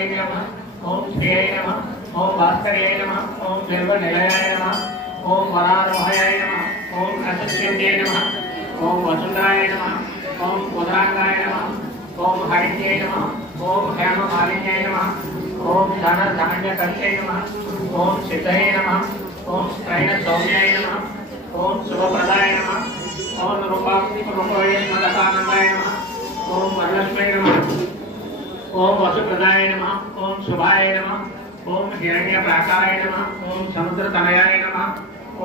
महाकालाय नमः ओम श्रीये नमः ओम भास्कर्ये नमः ओम देवनिलयाय नमः ओम वरारोहाय नमः ओम अशुचिन्ये नमः ओम वसुन्धराय नमः ओम उदरांगाय नमः ओम हरिण्ये नमः ओम हेममालिन्ये नमः ओम धनधान्यकर्ते नमः ओम सिद्धये नमः ओम स्त्रैणसौम्याय नमः ओम शुभप्रदाय नमः ओम रूपाय मदकानंदाय नमः ओम वरलक्ष्मी नमः ओम वसुप्रदाय नमः ओम शुभाय नमः ओम हिरण्यप्राकाराय नमः ओम समुद्रतनयाय नमः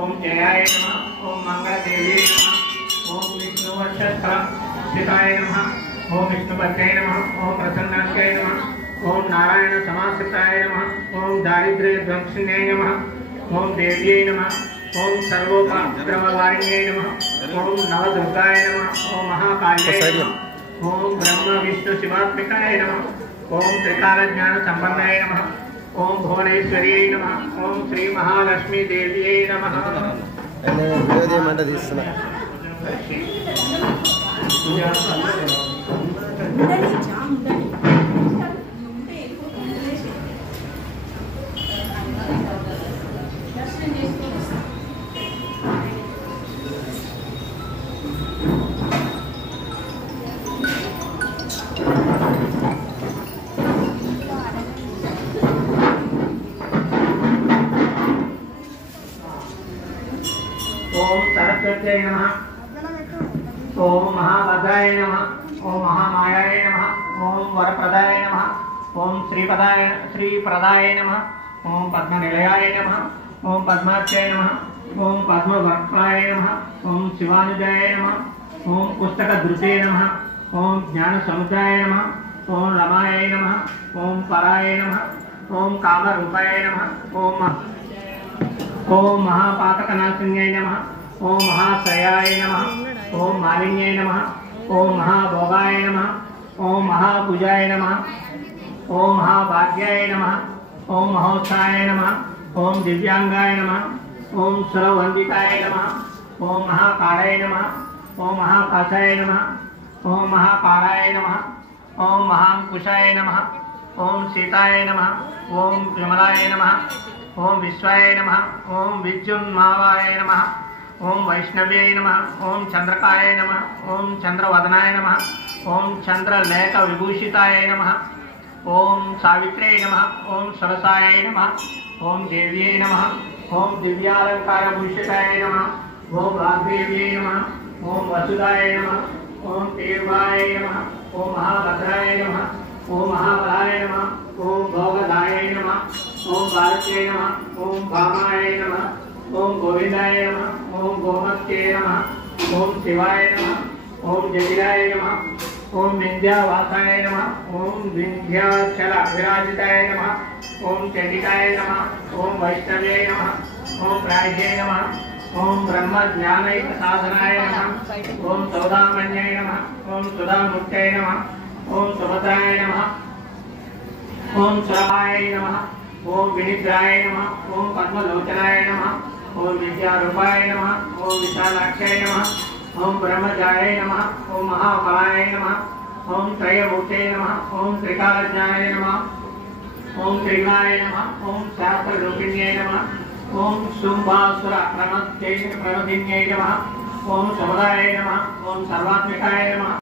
ओम जयाय नमः ओम मंगलदेव्यै नमः ओम विष्णुवक्षस्थाय नमः ओम विष्णुपत्यै नमः ओम प्रसन्नाख्याय नमः ओम नारायण समाश्रिताय नमः ओम दारिद्र्यध्वंसिन्यै नमः ओम देव्यै नमः ओम सर्वोपद्रववारिण्यै नमः ओम नवदुर्गाय नमः ओम महाकाल्यै नमः ओम ब्रह्म विष्णु शिवात्मिकाय नमः ओम त्रिकालज्ञान संपन्नाय नमः ओम भुवनेश्वर्यै नमः ओम श्री महालक्ष्मी देव्यै नमः ओम सरस्वत्यै नमः ओम महाभद्राय नमः ओम महामायाय नमः ओम वरप्रदाय नमः ओम श्रीप्रदाय नमः ओम पद्मनिलयाय नमः ओम पद्माख्याय नमः ओम पद्मवक्त्राय नमः ओम शिवानुजाय नमः ओम पुस्तकधृते नमः ओम ज्ञानसमुद्राय नमः ओम रमाय नमः ओम पराय नमः ओम कामरूपाय नमः ओम महापातकनाशिन्यै नमः ओम महाश्रयाय नमः ओम मालिन्यै नमः ओम महाभोगाय नमः ओम महापूजाय नमः ओम महाभाग्याय नमः ओम महोत्साहाय नमः ओम दिव्यांगाय नमः ओम सुरवंदिताय नमः ओम महाकालाय नमः ओम महाकाशाय नमः ओम महाकाराय नमः ओम महांकुशाय नमः ओम सीताय नमः ओम विमलाय नमः ओम विश्वाय नमः ओम विद्युन्मावाय नमः ओम वैष्णव्यै नमः ओम चंद्रकाय नमः ओम चंद्रवदनाय नमः ओम चंद्रलेख विभूषिताय नमः ओम सावित्र्यै नमः ओम सरसाय नमः ओम देव्यै नमः ओम दिव्यालंकारभूषिताय नमः ओम वाग्देव्यै नमः ओम वसुदाय नमः ओम तीर्वाय नमः ओम महाभद्राय नमः ओम महाबलाय नमः ओम भोगदाय नमः ओम भारत्यै नमः ओम भामाय नमः ओम गोविंदाय नमः ओम गोमत्ये नमः ओम शिवाय नमः ओम जटिलाय नमः ओम विंध्यावासाय नमः ओम विंध्याचल विराजिताय नमः ओम चंडिकाय नमः ओम वैष्णव्यै नमः ओम प्राज्ञै नमः ओम ब्रह्म ज्ञानैक साधनाय नमः ओम सौदामन्यै नमः ओम सुधामूर्तये नमः ओम सुभद्राय नमः ओम सुरभाय नमः ओम विनिद्राय नमः ओम पद्मलोचनाय नमः ओम विद्यारूपाय नमः ओम विशालाक्षाय नमः ओम ब्रह्मजाय नमः ओम महाकालाय नमः ओम त्रयमूर्ते नमः ओम त्रिकालज्ञाय नमः ओम त्रिगुणाय नमः ओम शास्त्ररूपिण्यै नमः ओम शुंभासुर प्रमदिन्यै नमः ओम समुदाय नमः ओम सर्वात्मिकाय नमः।